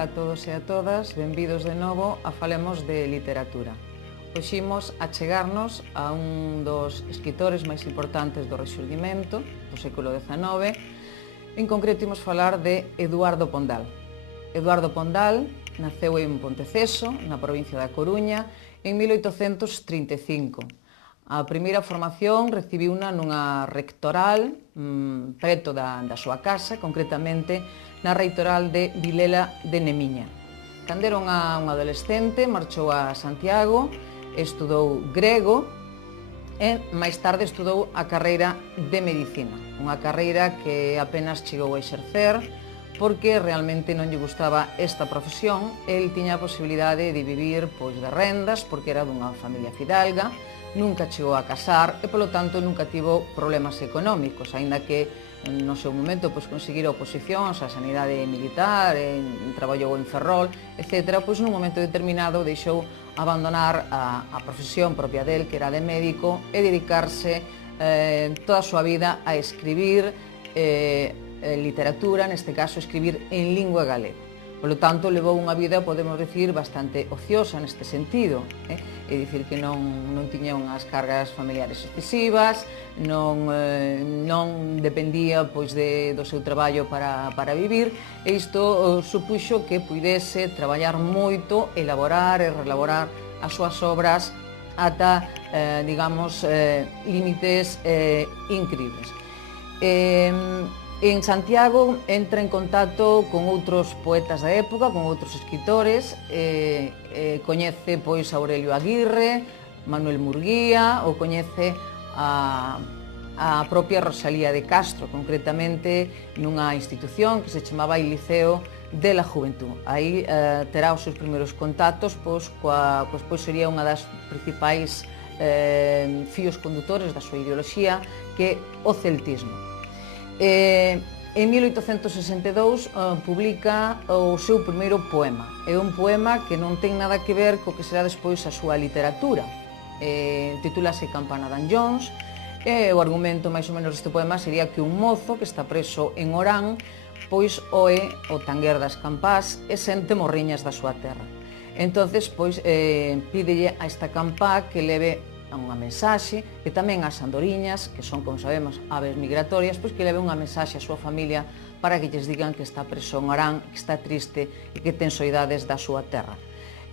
Ola a todos e a todas, benvidos de novo a Falemos de Literatura. Hoxe imos achegarnos a un dos escritores máis importantes do Rexurdimento, do século XIX. En concreto imos falar de Eduardo Pondal. Eduardo Pondal naceu en Ponteceso, na provincia da Coruña, en 1835. A primeira formación recibiuna nunha rectoral preto da súa casa, concretamente na reitoral de Vilela de Nemiña. Cando era un adolescente, marchou a Santiago, estudou grego e máis tarde estudou a carreira de medicina, unha carreira que apenas chegou a exercer porque realmente non lle gustaba esta profesión. El tiña a posibilidade de vivir de rendas porque era dunha familia fidalga, nunca chegou a casar e, polo tanto, nunca tivo problemas económicos, aínda que no seu momento conseguira oposicións á sanidade militar, traballou en Ferrol, etc. Nun momento determinado deixou abandonar a profesión propia del, que era de médico, e dedicarse toda a súa vida a escribir literatura, neste caso escribir en lingua galega. Polo tanto, levou unha vida, podemos dicir, bastante ociosa neste sentido. É dicir, que non tiña unhas cargas familiares excesivas, non dependía do seu traballo para vivir, e isto supuxo que puidese traballar moito, elaborar e relaborar as súas obras ata, digamos, límites incríveis. En Santiago entra en contacto con outros poetas da época, con outros escritores, coñece a Aurelio Aguirre, Manuel Murguía, ou coñece a propia Rosalía de Castro, concretamente nunha institución que se chamaba el Liceo de la Juventud. Aí terá os seus primeiros contactos, sería unha das principais fíos condutores da súa ideoloxía, que é o celtismo. En 1862 publica o seu primeiro poema. É un poema que non ten nada que ver co que será despois a súa literatura. Titúlase Campana d'Anllóns, e o argumento máis ou menos deste poema sería que un mozo que está preso en Orán oe o tanguer das campás e sente morriñas da súa terra. Entonces pídelle a esta campá que leve unha mensaxe, e tamén as andoriñas, que son, como sabemos, aves migratorias, que leve unha mensaxe á súa familia para que lles digan que está preso en Orán, que está triste e que ten soidades da súa terra.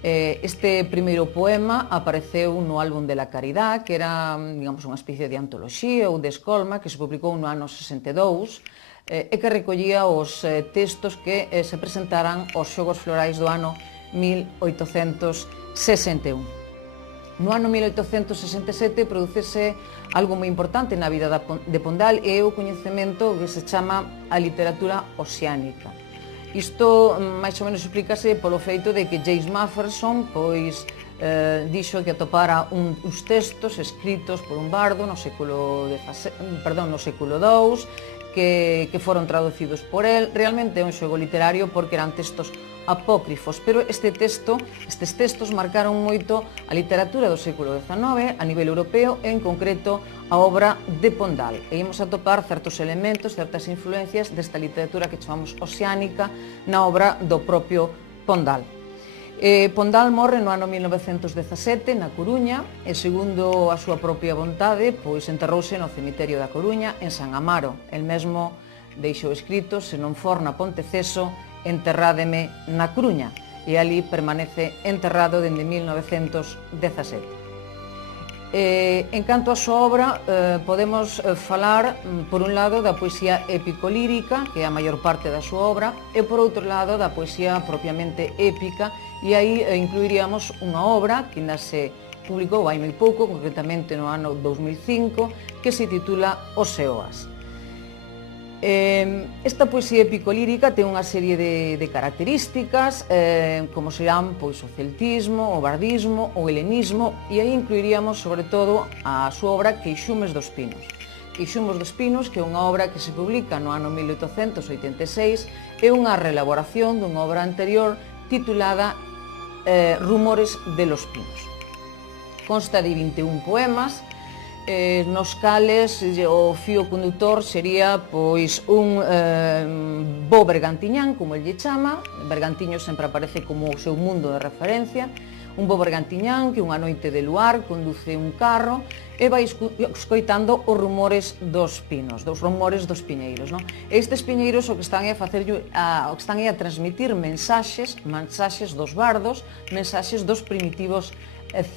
Este primeiro poema apareceu no Álbum de la Caridad, que era, digamos, unha especie de antoloxía ou de escolma que se publicou no ano 62 e que recollía os textos que se presentaran aos Xogos Florais do ano 1861. No ano 1867 producese algo moi importante na vida de Pondal, e é o coñecemento que se chama a literatura oceánica. Isto máis ou menos explícase polo feito de que James Matherson dixo que atopara uns textos escritos por un bardo no século II que foron traducidos por el. Realmente é un xogo literario porque eran textos apócrifos, pero estes textos marcaron moito a literatura do século XIX a nivel europeo, e en concreto a obra de Pondal. E imos atopar certos elementos, certas influencias desta literatura que chamamos oceánica na obra do propio Pondal. Pondal morre no ano 1917 na Coruña, e segundo a súa propia vontade, enterrouse no cemiterio da Coruña, en San Amaro. El mesmo deixou escrito: se non for na Ponteceso, enterrádeme na Coruña, e ali permanece enterrado dende 1917. En canto á súa obra, podemos falar, por un lado, da poesía épico-lírica, que é a maior parte da súa obra, e por outro lado, da poesía propiamente épica, e aí incluiríamos unha obra que ainda se publicou hai moi pouco, concretamente no ano 2005, que se titula Os Eoas. Esta poesía épico-lírica ten unha serie de características, como serán o celtismo, o bardismo, o helenismo, e aí incluiríamos sobre todo a súa obra Queixumes dos Pinos. Queixumes dos Pinos, que é unha obra que se publica no ano 1886, é unha reelaboración dunha obra anterior titulada Rumores de los Pinos. Consta de 21 poemas, nos cales o fío conductor sería pois un bo bergantiñán, como el lle chama. Bergantiño sempre aparece como o seu mundo de referencia. Un bo bergantiñán que unha noite de luar conduce un carro e vai escoitando os rumores dos pinos, dos rumores dos piñeiros, non? Estes piñeiros o que están é a transmitir mensaxes dos bardos, mensaxes dos primitivos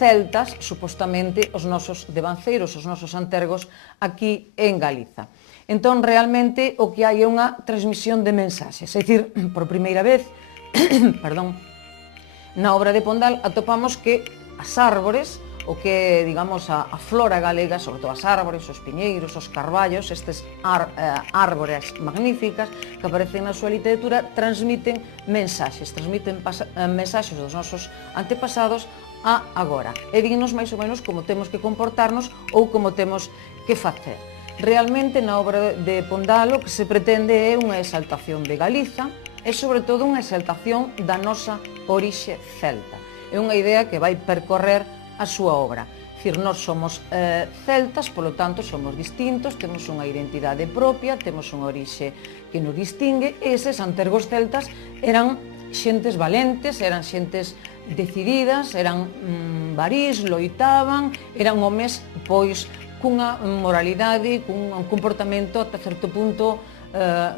celtas, supostamente os nosos devanceiros, os nosos antergos aquí en Galiza. Entón, realmente, o que hai é unha transmisión de mensaxes, é dicir, por primeira vez, perdón, na obra de Pondal atopamos que as árbores, o que, digamos, a flora galega, sobre todo as árbores, os piñeiros, os carballos, estes árbores magníficas que aparecen na súa literatura, transmiten mensaxes dos nosos antepasados a agora. E dignos máis ou menos como temos que comportarnos ou como temos que facer. Realmente, na obra de Pondal, o que se pretende é unha exaltación de Galiza, é sobre todo unha exaltación da nosa orixe celta. É unha idea que vai percorrer a súa obra. Dicir, nós somos celtas, polo tanto somos distintos, temos unha identidade propia, temos unha orixe que nos distingue, e eses antergos celtas eran xentes valentes, eran xentes decididas, eran varís, loitaban, eran homes pois cunha moralidade, cun comportamento ata certo punto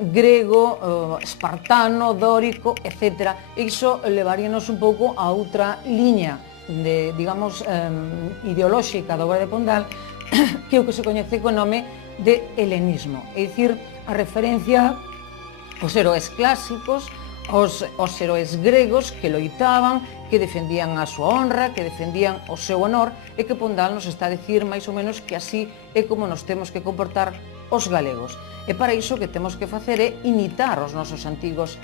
grego, espartano, dórico, etc. E iso levaríanos un pouco a outra liña de, digamos, ideolóxica da obra de Pondal, que é o que se coñece co nome de helenismo, é dicir, a referencia aos heróis clásicos, aos heróis gregos que loitaban, que defendían a súa honra, que defendían o seu honor, e que Pondal nos está a dicir máis ou menos que así é como nos temos que comportar os galegos. E para iso o que temos que facer é imitar os nosos antigos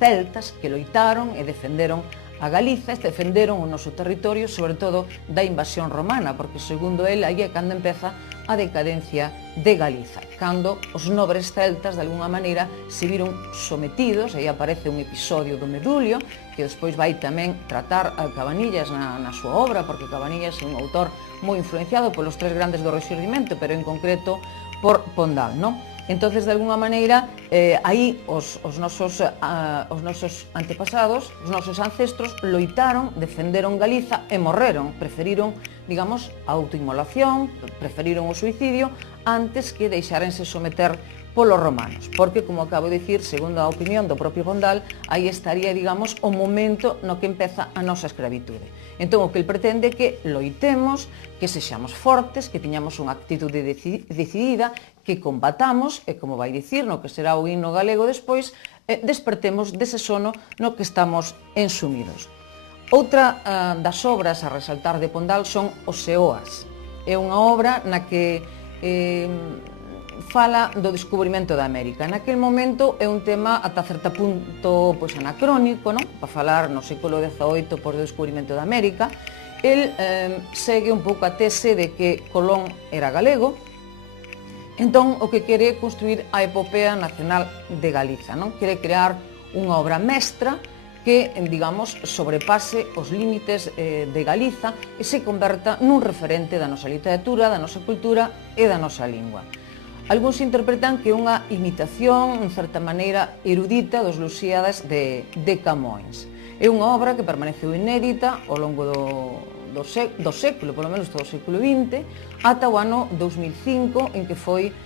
celtas que loitaron e defenderon a Galiza, defenderon o noso territorio, sobre todo da invasión romana, porque segundo el, aí é cando empeza a decadencia de Galiza, cando os nobres celtas, de alguna maneira, se viron sometidos. Aí aparece un episodio do Medulio, que despois vai tamén tratar a Cabanillas na súa obra, porque Cabanillas é un autor moi influenciado polos tres grandes do Rexurdimento, pero en concreto por Pondal, non? Entonces, de alguna maneira, aí os nosos antepasados, os nosos ancestros, loitaron, defenderon Galiza e morreron. Preferiron, digamos, a autoinmolación, preferiron o suicidio, antes que deixarense someter polos romanos. Porque, como acabo de dicir, segundo a opinión do propio Pondal, aí estaría, digamos, o momento no que empeza a nosa escravitude. Entón, o que el pretende é que loitemos, que sexamos fortes, que tiñamos unha actitude decidida, que combatamos, e como vai dicir, no que será o himno galego despois, despertemos dese sono no que estamos ensumidos. Outra das obras a resaltar de Pondal son os Eoas. É unha obra na que fala do descubrimento da América. Naquel momento é un tema ata certo punto pois anacrónico, non? Para falar no século XVIII por do descubrimento da América. El segue un pouco a tese de que Colón era galego. Entón, o que quere é construir a epopea nacional de Galiza, non? Quere crear unha obra mestra que, digamos, sobrepase os límites de Galiza e se converta nun referente da nosa literatura, da nosa cultura e da nosa lingua. Algúns interpretan que é unha imitación, en certa maneira, erudita dos Lusíadas de Camões. É unha obra que permaneceu inédita ao longo do século, polo menos todo o século XX, ata o ano 2005, en que foi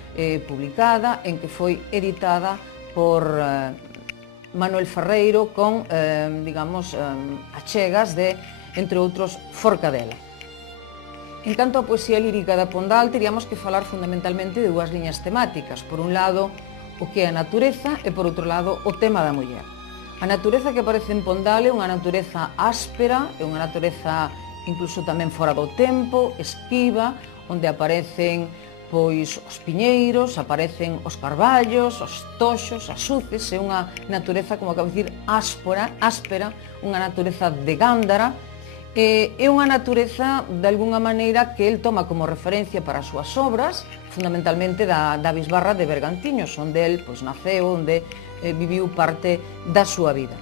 publicada, en que foi editada por Manuel Ferreiro con, digamos, achegas de, entre outros, Forcadela. En canto á poesía lírica da Pondal, teríamos que falar fundamentalmente de dúas liñas temáticas. Por un lado, o que é a natureza, e por outro lado, o tema da muller. A natureza que aparece en Pondal é unha natureza áspera, é unha natureza incluso tamén fora do tempo, esquiva, onde aparecen pois os piñeiros, aparecen os carballos, os toxos, as uces. É unha natureza, como acabo de dicir, áspera, unha natureza de gándara. É unha natureza, de alguna maneira, que el toma como referencia para as súas obras, fundamentalmente da bisbarra de Bergantiños, onde el naceu, onde viviu parte da súa vida.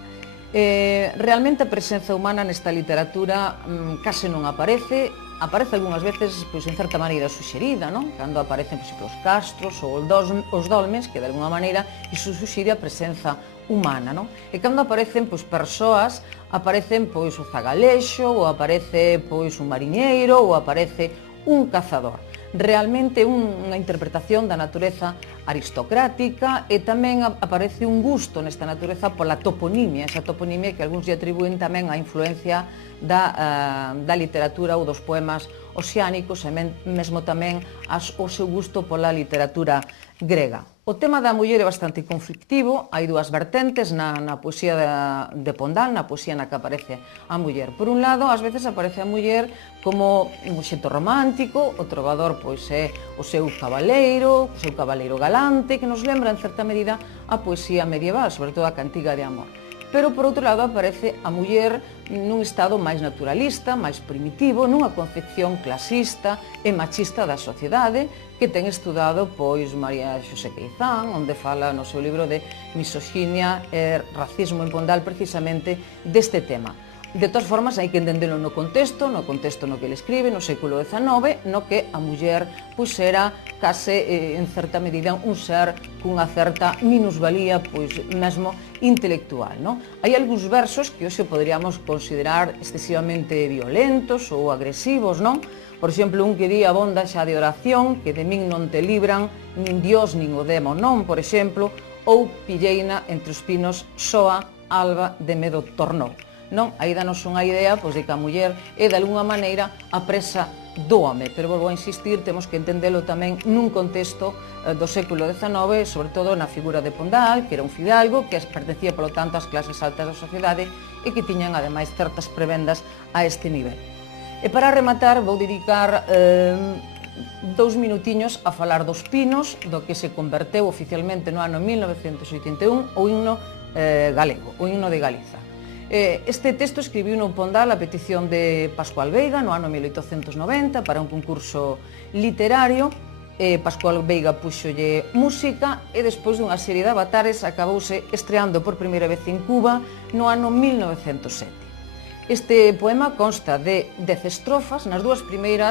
Realmente a presenza humana nesta literatura case non aparece, aparece algunhas veces, pois, en certa maneira suxerida, non? Cando aparecen, pois, os castros ou os dolmens, que de alguna maneira iso suxire a presenza humana, non? E cando aparecen, pois, persoas, aparecen, pois, o zagalexo, ou aparece, pois, un mariñeiro, ou aparece un cazador. Realmente unha interpretación da natureza aristocrática e tamén aparece un gusto nesta natureza pola toponimia, esa toponimia que algúns lle atribúen tamén a influencia da literatura ou dos poemas oceánicos e mesmo tamén o seu gusto pola literatura grega. O tema da muller é bastante conflictivo, hai dúas vertentes na poesía de Pondal, na poesía na que aparece a muller. Por un lado, ás veces aparece a muller como un obxecto romántico, o trovador pois é o seu cabaleiro galante, que nos lembra en certa medida a poesía medieval, sobre todo a cantiga de amor. Pero, por outro lado, aparece a muller nun estado máis naturalista, máis primitivo, nunha concepción clasista e machista da sociedade que ten estudado, pois, María Xosé Queizán, onde fala no seu libro de Misoxinia e Racismo en Pondal, precisamente deste tema. De todas formas, hai que entendelo no contexto no que ele escribe, no século XIX, no que a muller pois era case, en certa medida, un ser cunha certa minusvalía, pois mesmo intelectual, non? Hai algúns versos que hoxe poderíamos considerar excesivamente violentos ou agresivos, non? Por exemplo, un que di abonda xa de oración, que de min non te libran, nin Dios nin o demo non, por exemplo, ou pilleina entre os pinos soa, alba de medo tornou. Non? Aí danos unha idea pois, de que a muller é de alguna maneira a presa do home, pero volvo a insistir, temos que entendelo tamén nun contexto do século XIX, sobre todo na figura de Pondal, que era un fidalgo, que pertencía, polo tanto, ás clases altas da sociedade e que tiñan, ademais, certas prebendas a este nivel. E para rematar, vou dedicar 2 minutiños a falar dos pinos, do que se converteu oficialmente no ano 1981 o himno galego, o himno de Galiza. Este texto escribiu no Pondal a petición de Pascual Veiga no ano 1890 para un concurso literario. Pascual Veiga puxolle música e despois dunha serie de avatares acabouse estreando por primeira vez en Cuba no ano 1907. Este poema consta de 10 estrofas, na primeira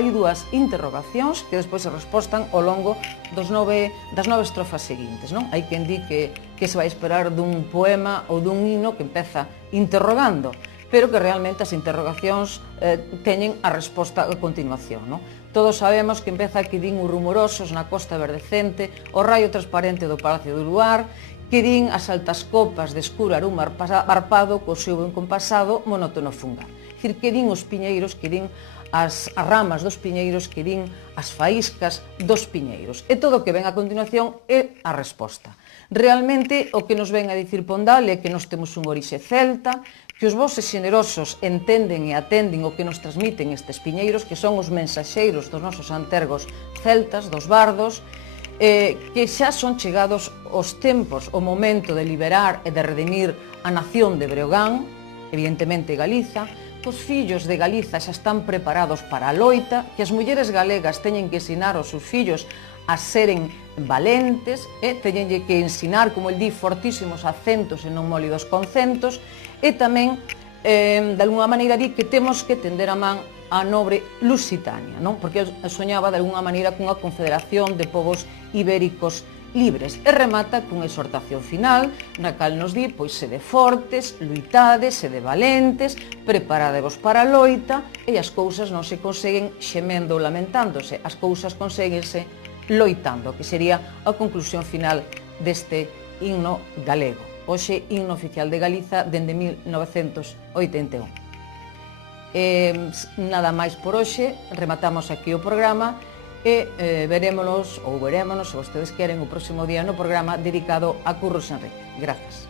hai dúas interrogacións que despois se respostan ao longo das 9 estrofas seguintes. Non? Hai quen di que se vai esperar dun poema ou dun himno que empeza interrogando, pero que realmente as interrogacións teñen a resposta a continuación. Non? Todos sabemos que empeza que din os rumorosos na costa verdecente, o raio transparente do Palacio do Luar, que din as altas copas de escuro aroma arpado co seu ben compasado monótono fungar. Dicir, que din os piñeiros, que din as ramas dos piñeiros, que din as faíscas dos piñeiros. E todo o que ven a continuación é a resposta. Realmente, o que nos ven a dicir Pondal é que nos temos un orixe celta, que os voces xenerosos entenden e atenden o que nos transmiten estes piñeiros, que son os mensaxeiros dos nosos antergos celtas, dos bardos, que xa son chegados os tempos, o momento de liberar e de redimir a nación de Breogán, evidentemente Galiza, que os fillos de Galiza xa están preparados para a loita, que as mulleres galegas teñen que ensinar aos seus fillos a seren valentes, teñenlle que ensinar, como el di, fortísimos acentos e non mólidos concentos, e tamén, de alguna maneira, di que temos que tender a man a nobre Lusitania, non? Porque soñaba de alguna maneira cunha confederación de povos ibéricos libres. E remata cunha exhortación final na cal nos di, pois, sede fortes, luitades, sede valentes, preparadevos para a loita, e as cousas non se conseguen xemendo ou lamentándose, as cousas conseguense loitando, que sería a conclusión final deste himno galego. Hoxe, himno oficial de Galiza dende 1981. Nada máis por hoxe, rematamos aquí o programa e verémonos, se vostedes queren, o próximo día no programa dedicado a Curros Enrique. Grazas.